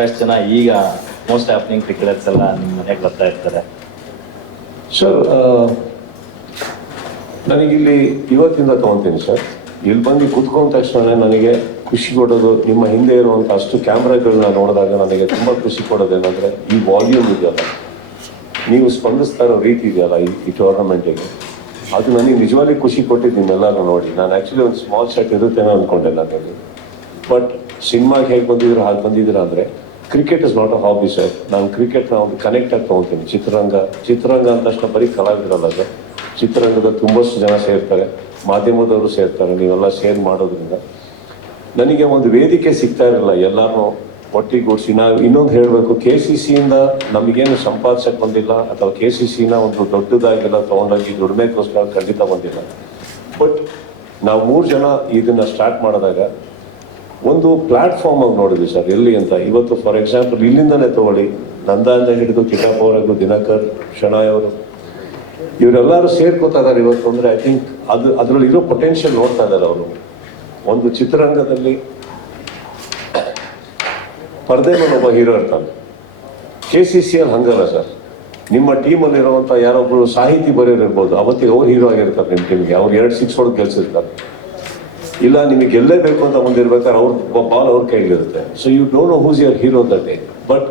ಸಾಕಷ್ಟು ಜನ ಈಗ ಮೋಸ್ಟ್ ಹ್ಯಾಪ್ನಿಂಗ್ ಕ್ರಿಕೆಟರ್ಸ್ ಎಲ್ಲ ನಿಮ್ಮ ಮನೆಗೆ ಬರ್ತಾ ಇರ್ತಾರೆ. ಸೊ ನನಗಿಲ್ಲಿ ಇವತ್ತಿಂದ ತಗೊಂತೀನಿ ಸರ್ ಇಲ್ಲಿ ಬಂದು ಕುತ್ಕೊಂಡ ತಕ್ಷಣ ನನಗೆ ಖುಷಿ ಕೊಡೋದು, ನಿಮ್ಮ ಹಿಂದೆ ಇರುವಂಥ ಅಷ್ಟು ಕ್ಯಾಮ್ರಾಗಳನ್ನ ನೋಡಿದಾಗ ನನಗೆ ತುಂಬ ಖುಷಿ ಕೊಡೋದು ಏನಂದರೆ ಈ ವಾಲ್ಯೂಮ್ ಇದೆಯಲ್ಲ. ನೀವು ಸ್ಪಂದಿಸ್ತಾ ಇರೋ ರೀತಿ ಇದೆಯಲ್ಲ ಈ ಈ ಟೂರ್ನಮೆಂಟಿಗೆ ಅದು ನನಗೆ ನಿಜವಾಗಿ ಖುಷಿ ನಿಮ್ಮೆಲ್ಲರೂ ನೋಡಿ. ನಾನು ಆ್ಯಕ್ಚುಲಿ ಒಂದು ಸ್ಮಾಲ್ ಸೆಟ್ ಇರುತ್ತೇನೋ ಅಂದ್ಕೊಂಡೆ ನನಗೆ ಬಟ್ ಸಿನಿಮಾಗೆ ಹೇಗೆ ಬಂದಿದ್ರು ಹಾಗೆ ಬಂದಿದ್ದೀರಾ ಅಂದರೆ cricket is not a hobby sir ನಾನು ಕ್ರಿಕೆಟ್ನ ಒಂದು ಕನೆಕ್ಟ್ ಆಗಿ ತೊಗೊತೀನಿ ಚಿತ್ರರಂಗ ಚಿತ್ರರಂಗ ಅಂತ ತಕ್ಷಣ ಬರೀ ಕಲಾವಿದರಲ್ಲ ಸರ್ ಚಿತ್ರರಂಗದ ತುಂಬಷ್ಟು ಜನ ಸೇರ್ತಾರೆ. ಮಾಧ್ಯಮದವರು ಸೇರ್ತಾರೆ. ನೀವೆಲ್ಲ ಶೇರ್ ಮಾಡೋದ್ರಿಂದ. ನನಗೆ ಒಂದು ವೇದಿಕೆ ಸಿಗ್ತಾ ಇರಲಿಲ್ಲ. ಎಲ್ಲರೂ ಒಟ್ಟಿಗೂಡಿಸಿ ನಾವು ಇನ್ನೊಂದು ಹೇಳಬೇಕು. ಕೆ ಸಿ ಸಿಯಿಂದ ನಮಗೇನು ಸಂಪಾದಿಸಕ್ಕೆ ಬಂದಿಲ್ಲ ಅಥವಾ ಕೆ ಸಿ ಸಿನ ಒಂದು ದೊಡ್ಡದಾಗಿಲ್ಲ, ತೊಗೊಂಡೋಗಿ ದುಡಿಮೆಗೋಸ್ಕರ ಖಂಡಿತ ಬಂದಿಲ್ಲ. ಬಟ್ ನಾವು ಮೂರು ಜನ ಇದನ್ನ ಸ್ಟಾರ್ಟ್ ಮಾಡಿದಾಗ ಒಂದು ಪ್ಲಾಟ್ಫಾರ್ಮ್ ಆಗಿ ನೋಡಿದ್ವಿ ಸರ್, ಎಲ್ಲಿ ಅಂತ. ಇವತ್ತು ಫಾರ್ ಎಕ್ಸಾಂಪಲ್ ಇಲ್ಲಿಂದನೇ ತಗೊಳ್ಳಿ. ನಂದಾಂದ ಹಿಡಿದು ಚಿಕ್ಕಪ್ಪವರೆಗೂ ದಿನಕರ್, ಶಣಾಯ್ ಅವರು. ಇವರೆಲ್ಲರೂ ಸೇರ್ಕೋತಾ ಇದಾರೆ ಇವತ್ತು ಅಂದ್ರೆ ಐ ಥಿಂಕ್ ಅದು ಅದರಲ್ಲಿ ಇರೋ ಪೊಟೆನ್ಷಿಯಲ್ ನೋಡ್ತಾ ಇದ್ದಾರೆ ಅವರು. ಒಂದು ಚಿತ್ರರಂಗದಲ್ಲಿ ಪರ್ದೆ ಮೇಲೆ ಒಬ್ಬ ಹೀರೋ ಇರ್ತಾನೆ. ಕೆ ಸಿ ಸಿ ಅಲ್ಲಿ ಹಂಗಲ್ಲ ಸರ್. ನಿಮ್ಮ ಟೀಮಲ್ಲಿರುವಂಥ ಯಾರೊಬ್ಬರು ಸಾಹಿತಿ ಬರೆಯೋರು ಇರ್ಬೋದು, ಅವತ್ತಿಗೆ ಅವ್ರು ಹೀರೋ ಆಗಿರ್ತಾರೆ ನಿಮ್ಮ ಟೀಮ್ಗೆ ಅವ್ರು ಎರಡು ಸಿಕ್ಸ್ ಹೊಡೆದು ಗೆಲ್ಸಿರ್ತಾರೆ. ಇಲ್ಲ, ನಿಮಗೆ ಗೆಲ್ಲೇಬೇಕು ಅಂತ ಮುಂದಿರ್ಬೇಕಾದ್ರೆ ಅವ್ರ ಬಾಲ್ ಅವ್ರ ಕೈಲಿರುತ್ತೆ so you don't know who's your hero that day but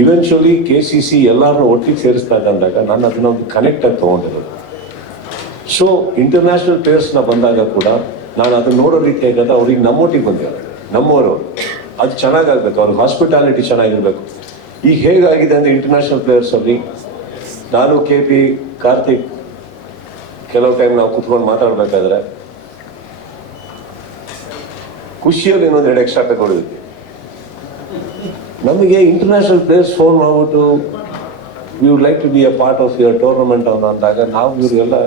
eventually K C C ಎಲ್ಲರನ್ನೂ ಒಟ್ಟಿಗೆ ಸೇರಿಸ್ತಾ ಅಂದಾಗ ನಾನು ಅದನ್ನ ಒಂದು ಕನೆಕ್ಟ್ ಆಗಿ ತೊಗೊಂಡಿರೋದು. ಸೊ ಇಂಟರ್ನ್ಯಾಷನಲ್ ಪ್ಲೇಯರ್ಸ್ನ ಬಂದಾಗ ಕೂಡ ನಾನು ಅದನ್ನ ನೋಡೋ ರೀತಿ ಆಗದ ಅವ್ರಿಗೆ ನಮ್ಮೊಟ್ಟಿಗೆ ಬಂದಿದ್ದಾರೆ. ನಮ್ಮವರು. ಅದು ಚೆನ್ನಾಗಾಗಬೇಕು. ಅವ್ರ ಹಾಸ್ಪಿಟಾಲಿಟಿ ಚೆನ್ನಾಗಿರ್ಬೇಕು. ಈಗ ಹೇಗಾಗಿದೆ ಅಂದರೆ ಇಂಟರ್ನ್ಯಾಷನಲ್ ಪ್ಲೇಯರ್ಸಲ್ಲಿ ನಾನು ಕೆ ಪಿ ಕಾರ್ತಿಕ್ ಕೆಲವು ಟೈಮ್ ನಾವು ಕುತ್ಕೊಂಡು ಮಾತಾಡಬೇಕಾದ್ರೆ ಖುಷಿಯಲ್ಲಿ ಇನ್ನೊಂದು ಎರಡು ಎಕ್ಸ್ಟ್ರಾ ತಗೊಂಡಿದ್ವಿ ನಮಗೆ ಇಂಟರ್ನ್ಯಾಷನಲ್ ಪ್ಲೇಯರ್ಸ್ ಫೋನ್ ಮಾಡ್ಬಿಟ್ಟು you like to be a part of your tournament ಅಂತ ಅಂದಾಗ ನಾವು ಇವರಿಗೆಲ್ಲ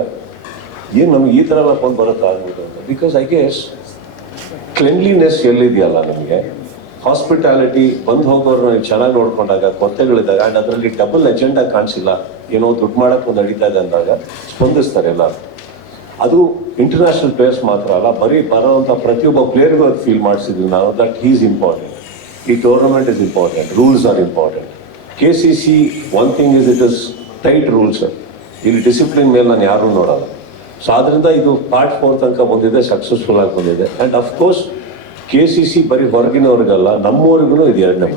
ಏನು ನಮ್ಗೆ ಈ ಥರ ಎಲ್ಲ ಫೋನ್ ಬರುತ್ತೆ ಆಗ್ಬಿಟ್ಟು ಅಂತ. ಬಿಕಾಸ್ ಐ ಗೆಸ್ ಕ್ಲೆನ್ಲಿನೆಸ್ ಎಲ್ಲಿದೆಯಲ್ಲ ನಮಗೆ? ಹಾಸ್ಪಿಟಾಲಿಟಿ ಬಂದು ಹೋಗೋರು ಚೆನ್ನಾಗಿ ನೋಡ್ಕೊಂಡಾಗ ಕೊರತೆಗಳಿದ್ದಾಗ ಆ್ಯಂಡ್ ಅದರಲ್ಲಿ ಡಬಲ್ ಎಜೆಂಡಾ ಕಾಣಿಸಿಲ್ಲ. ಏನೋ ದುಡ್ಡು ಮಾಡೋಕ್ಕೆ ಒಂದು ನಡೀತಾ ಇದೆ ಅಂದಾಗ ಸ್ಪಂದಿಸ್ತಾರೆ ಎಲ್ಲ ಅದು ಇಂಟರ್ನ್ಯಾಷನಲ್ ಪ್ಲೇಯರ್ಸ್ ಮಾತ್ರ ಅಲ್ಲ, ಬರೀ ಬರೋವಂಥ ಪ್ರತಿಯೊಬ್ಬ ಪ್ಲೇಯರ್ಗೂ ಅದು ಫೀಲ್ ಮಾಡಿಸಿದ್ವಿ ನಾವು ದಟ್ ಈಸ್ ಇಂಪಾರ್ಟೆಂಟ್ ಈ tournament is important rules are important K C C one thing is it is tight rules ಇಲ್ಲಿ ಡಿಸಿಪ್ಲಿನ್ ಮೇಲೆ ನಾನು ಯಾರೂ ನೋಡಲ್ಲ. ಸೊ ಆದ್ದರಿಂದ ಇದು ಪಾರ್ಟ್ ಫೋರ್ ತನಕ ಬಂದಿದೆ ಸಕ್ಸಸ್ಫುಲ್ ಆಗಿ ಬಂದಿದೆ. And of course K C C ಬರೀ ಹೊರಗಿನವ್ರಿಗಲ್ಲ, ನಮ್ಮವ್ರಿಗೂ ಇದು ಎರಡನೇ